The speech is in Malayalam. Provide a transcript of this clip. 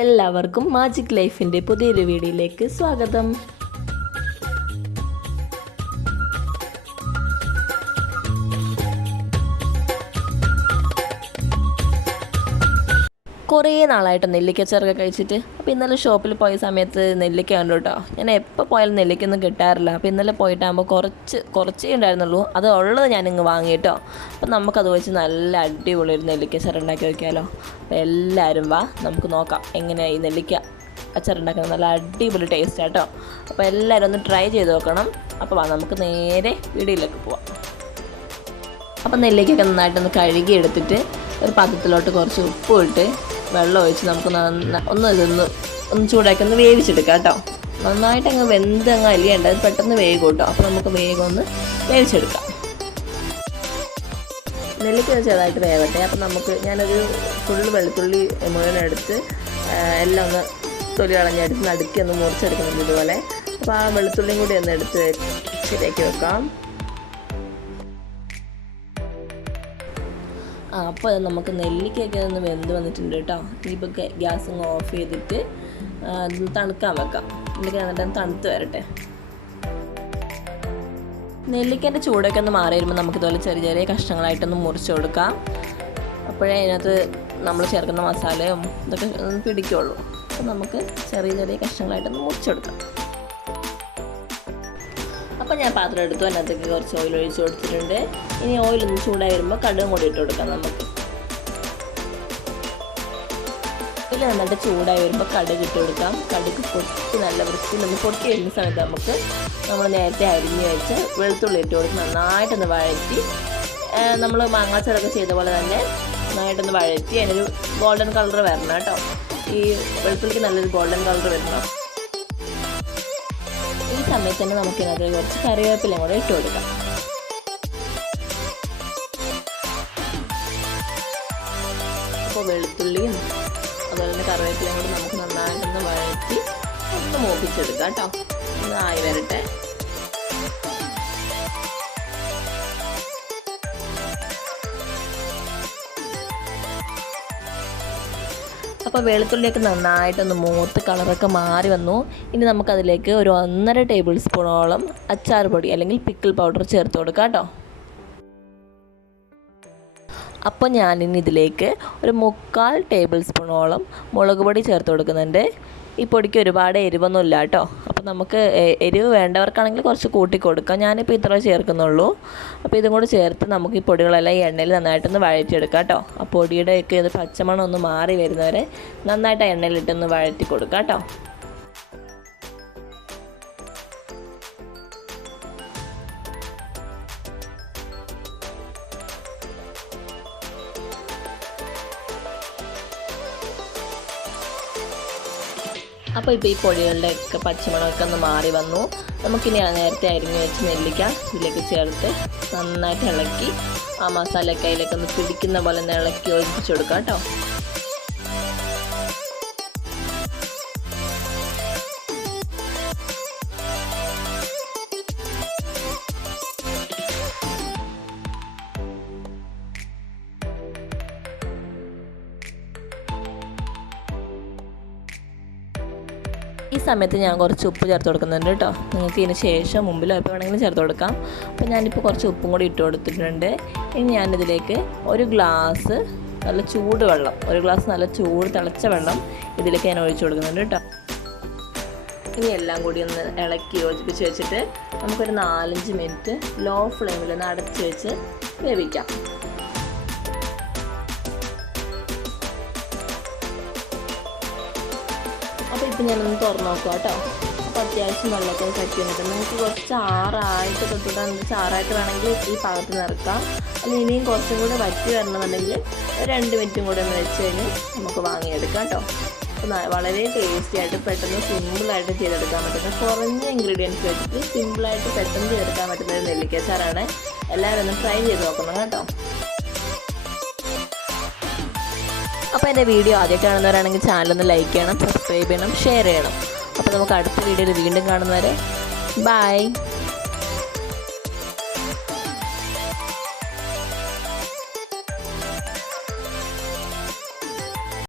എല്ലാവർക്കും മാജിക് ലൈഫിന്റെ പുതിയൊരു വീഡിയോയിലേക്ക് സ്വാഗതം. കുറേ നാളായിട്ട് നെല്ലിക്ക ചെറുക കഴിച്ചിട്ട് അപ്പോൾ ഇന്നലെ ഷോപ്പിൽ പോയ സമയത്ത് നെല്ലിക്ക ഉണ്ട് കേട്ടോ ഞാൻ എപ്പോൾ പോയാലും നെല്ലിക്കൊന്നും കിട്ടാറില്ല. അപ്പോൾ ഇന്നലെ പോയിട്ടാകുമ്പോൾ കുറച്ച് കുറച്ചേ ഉണ്ടായിരുന്നുള്ളൂ. അത് ഉള്ളത് ഞാനിങ്ങ് വാങ്ങി കേട്ടോ അപ്പോൾ നമുക്കത് വെച്ച് നല്ല അടിപൊളി ഒരു നെല്ലിക്ക ചെറു ഉണ്ടാക്കി വയ്ക്കാമല്ലോ അപ്പോൾ എല്ലാവരും വാ നമുക്ക് നോക്കാം എങ്ങനെയാണ് ഈ നെല്ലിക്ക അച്ചാറുണ്ടാക്കുന്നത് നല്ല അടിപൊളി ടേസ്റ്റ് കേട്ടോ അപ്പോൾ എല്ലാവരും ഒന്ന് ട്രൈ ചെയ്ത് നോക്കണം. അപ്പോൾ വാ നമുക്ക് നേരെ വീടിലേക്ക് പോവാം. അപ്പം നെല്ലിക്കൊക്കെ നന്നായിട്ടൊന്ന് കഴുകി എടുത്തിട്ട് ഒരു പാത്രത്തിലോട്ട് കുറച്ച് ഉപ്പ് ഇട്ട് വെള്ളം ഒഴിച്ച് നമുക്ക് നന്ന ഒന്ന് ഇതൊന്ന് ഒന്ന് ചൂടാക്കി ഒന്ന് വേവിച്ചെടുക്കാം കേട്ടോ. നന്നായിട്ട് അങ്ങ് വെന്ത് അങ്ങ് അലിയണ്ട അത് പെട്ടെന്ന് വേഗം കേട്ടോ അപ്പോൾ നമുക്ക് വേഗം ഒന്ന് വേവിച്ചെടുക്കാം. നെല്ലിക്ക ചെറുതായിട്ട് വേവട്ടെ. അപ്പം നമുക്ക് ഞാനൊരു ഫുൾ വെളുത്തുള്ളി മുഴുവനെടുത്ത് എല്ലാം ഒന്ന് തൊലി കളഞ്ഞെടുത്ത് നടുക്കി ഒന്ന് മുറിച്ചെടുക്കുന്നുണ്ട് ഇതുപോലെ. അപ്പോൾ ആ വെളുത്തുള്ളിയും കൂടി ഒന്ന് എടുത്ത് ശരിയാക്കി വെക്കാം. അപ്പോൾ നമുക്ക് നെല്ലിക്കയൊക്കെ ഒന്ന് വെന്ത് വന്നിട്ടുണ്ട് കേട്ടോ. ഇനിയിപ്പോൾ ഗ്യാസ് ഒന്ന് ഓഫ് ചെയ്തിട്ട് തണുക്കാൻ വെക്കാം. നെല്ലിക്ക എന്നിട്ട് തണുത്ത് വരട്ടെ. നെല്ലിക്കേന്റെ ചൂടൊക്കെ ഒന്ന് മാറി വരുമ്പോൾ നമുക്ക് ഇതുപോലെ ചെറിയ ചെറിയ കഷ്ണങ്ങളായിട്ടൊന്ന് മുറിച്ച് കൊടുക്കാം. അപ്പോഴേ അതിനകത്ത് നമ്മൾ ചേർക്കുന്ന മസാലയും ഇതൊക്കെ പിടിക്കുള്ളൂ. അപ്പോൾ നമുക്ക് ചെറിയ ചെറിയ കഷ്ണങ്ങളായിട്ടൊന്ന് മുറിച്ചെടുക്കാം അപ്പോൾ ഞാൻ പാത്രം എടുത്തു. അതിനകത്തേക്ക് കുറച്ച് ഓയിൽ ഒഴിച്ച് കൊടുത്തിട്ടുണ്ട്. ഇനി ഓയിൽ ഒന്ന് ചൂടായി വരുമ്പോൾ കടുകും കൂടി ഇട്ട് കൊടുക്കാം നമുക്ക്. ഓയിൽ നന്നായിട്ട് ചൂടായി വരുമ്പോൾ കടുക് ഇട്ട് കൊടുക്കാം. കടുക് പൊട്ടി നല്ല വൃത്തി നിന്ന് പൊട്ടി വരുന്ന സമയത്ത് നമുക്ക് നമ്മൾ നേരത്തെ അരിഞ്ഞ് വെച്ച് വെളുത്തുള്ളി ഇട്ട് കൊടുത്ത് നന്നായിട്ടൊന്ന് വഴറ്റി നമ്മൾ മാങ്ങാച്ചടൊക്കെ ചെയ്ത പോലെ തന്നെ നന്നായിട്ടൊന്ന് വഴറ്റി അതിനൊരു ഗോൾഡൻ കളർ വരണം കേട്ടോ. ഈ വെളുത്തുള്ളിക്ക് നല്ലൊരു ഗോൾഡൻ കളർ വരണം. സമയത്ത് തന്നെ നമുക്ക് ഇതിനകത്ത് കുറച്ച് കറിവേപ്പിലയും കൂടെ ഇട്ട് കൊടുക്കാം. അപ്പോൾ വെളുത്തുള്ളിയും അതുപോലെ തന്നെ കറിവേപ്പിലയും കൂടി നമുക്ക് നന്നായിട്ടൊന്ന് വഴറ്റി ഒന്ന് മൂപ്പിച്ചെടുക്കാം കേട്ടോ. ഒന്ന് ആയി വരട്ടെ. അപ്പോൾ വെളുത്തുള്ളിയൊക്കെ നന്നായിട്ടൊന്ന് മൂത്ത് കളറൊക്കെ മാറി വന്നു. ഇനി നമുക്കതിലേക്ക് ഒരു ഒന്നര ടേബിൾ സ്പൂണോളം അച്ചാർ പൊടി അല്ലെങ്കിൽ പിക്കിൾ പൗഡർ ചേർത്ത് കൊടുക്കാം കേട്ടോ. അപ്പോൾ ഞാനിനി ഇതിലേക്ക് ഒരു മുക്കാൽ ടേബിൾ സ്പൂണോളം മുളക് പൊടി ചേർത്ത് കൊടുക്കുന്നുണ്ട്. ഈ പൊടിക്ക് ഒരുപാട് എരിവൊന്നും ഇല്ല കേട്ടോ. അപ്പോൾ നമുക്ക് എരിവ് വേണ്ടവർക്കാണെങ്കിൽ കുറച്ച് കൂട്ടി കൊടുക്കാം. ഞാനിപ്പോൾ ഇത്ര ചേർക്കുന്നുള്ളൂ. അപ്പോൾ ഇതും കൂടി ചേർത്ത് നമുക്ക് ഈ പൊടികളെല്ലാം ഈ എണ്ണയിൽ നന്നായിട്ടൊന്ന് വഴറ്റിയെടുക്കാം കേട്ടോ. ആ പൊടിയുടെയൊക്കെ ഇത് പച്ചമണം ഒന്ന് മാറി വരുന്നവരെ നന്നായിട്ട് ആ എണ്ണയിലിട്ടൊന്ന് വഴറ്റി കൊടുക്കാം കേട്ടോ. അപ്പോൾ ഇപ്പോൾ ഈ പൊടികളുടെ ഒക്കെ പച്ചമണമൊക്കെ ഒന്ന് മാറി വന്നു. നമുക്കിനി നേരത്തെ അരിഞ്ഞു വെച്ച് നെല്ലിക്ക ഇതിലേക്ക് ചേർത്ത് നന്നായിട്ട് ഇളക്കി ആ മസാലയൊക്കെ അതിലേക്ക് ഒന്ന് പിടിക്കുന്ന പോലെ ഒന്ന് ഇളക്കി ഒഴിപ്പിച്ചു കൊടുക്കാം കേട്ടോ. ഈ സമയത്ത് ഞാൻ കുറച്ച് ഉപ്പ് ചേർത്ത് കൊടുക്കുന്നുണ്ട് കേട്ടോ. നിങ്ങൾക്ക് ഇതിന് ശേഷം മുമ്പിലോ എപ്പോൾ വേണമെങ്കിലും ചേർത്ത് കൊടുക്കാം. അപ്പോൾ ഞാനിപ്പോൾ കുറച്ച് ഉപ്പും കൂടി ഇട്ട് കൊടുത്തിട്ടുണ്ട്. ഇനി ഞാനിതിലേക്ക് ഒരു ഗ്ലാസ് നല്ല ചൂട് വെള്ളം ഒരു ഗ്ലാസ് നല്ല ചൂട് തിളച്ച വെള്ളം ഇതിലേക്ക് ഞാൻ ഒഴിച്ചു കൊടുക്കുന്നുണ്ട് കേട്ടോ. ഇനി എല്ലാം കൂടി ഒന്ന് ഇളക്കി യോജിപ്പിച്ച് വെച്ചിട്ട് നമുക്കൊരു നാലഞ്ച് മിനിറ്റ് ലോ ഫ്ലെയിമിൽ ഒന്ന് അടച്ച് വെച്ച് വേവിക്കാം. ഇപ്പം ഞാനൊന്ന് തുറന്ന് നോക്കുക കേട്ടോ. അപ്പോൾ അത്യാവശ്യം വെള്ളമൊക്കെ സെറ്റ് വന്നിട്ടുണ്ട് നിങ്ങൾക്ക് കുറച്ച് ചാറായിട്ട് തൊട്ടിട്ട് ചാറായിട്ട് വേണമെങ്കിൽ ഈ പാകത്ത് നിറക്കാം. അല്ല ഇനിയും കുറച്ചും കൂടെ വറ്റി വരണമെന്നുണ്ടെങ്കിൽ രണ്ട് മിനിറ്റും കൂടെ ഒന്ന് വെച്ച് കഴിഞ്ഞ് നമുക്ക് വാങ്ങിയെടുക്കാം കേട്ടോ. വളരെ ടേസ്റ്റി ആയിട്ട് പെട്ടെന്ന് സിമ്പിളായിട്ട് ചെയ്തെടുക്കാൻ പറ്റുന്ന കുറഞ്ഞ ഇൻഗ്രീഡിയൻസ് വെച്ചിട്ട് സിമ്പിളായിട്ട് പെട്ടെന്ന് ചെയ്തെടുക്കാൻ പറ്റുന്ന ഒരു നെല്ലിക്കച്ചാറാണ്. എല്ലാവരും ഒന്ന് ട്രൈ ചെയ്ത് നോക്കണം കേട്ടോ. അപ്പോൾ എന്റെ വീഡിയോ ആദ്യം കാണുന്നവരാണെങ്കിൽ ചാനലൊന്ന് ലൈക്ക് ചെയ്യണം സബ്സ്ക്രൈബ് ചെയ്യണം ഷെയർ ചെയ്യണം. അപ്പോൾ നമുക്ക് അടുത്ത വീഡിയോയിൽ വീണ്ടും കാണുന്നവരെ ബൈ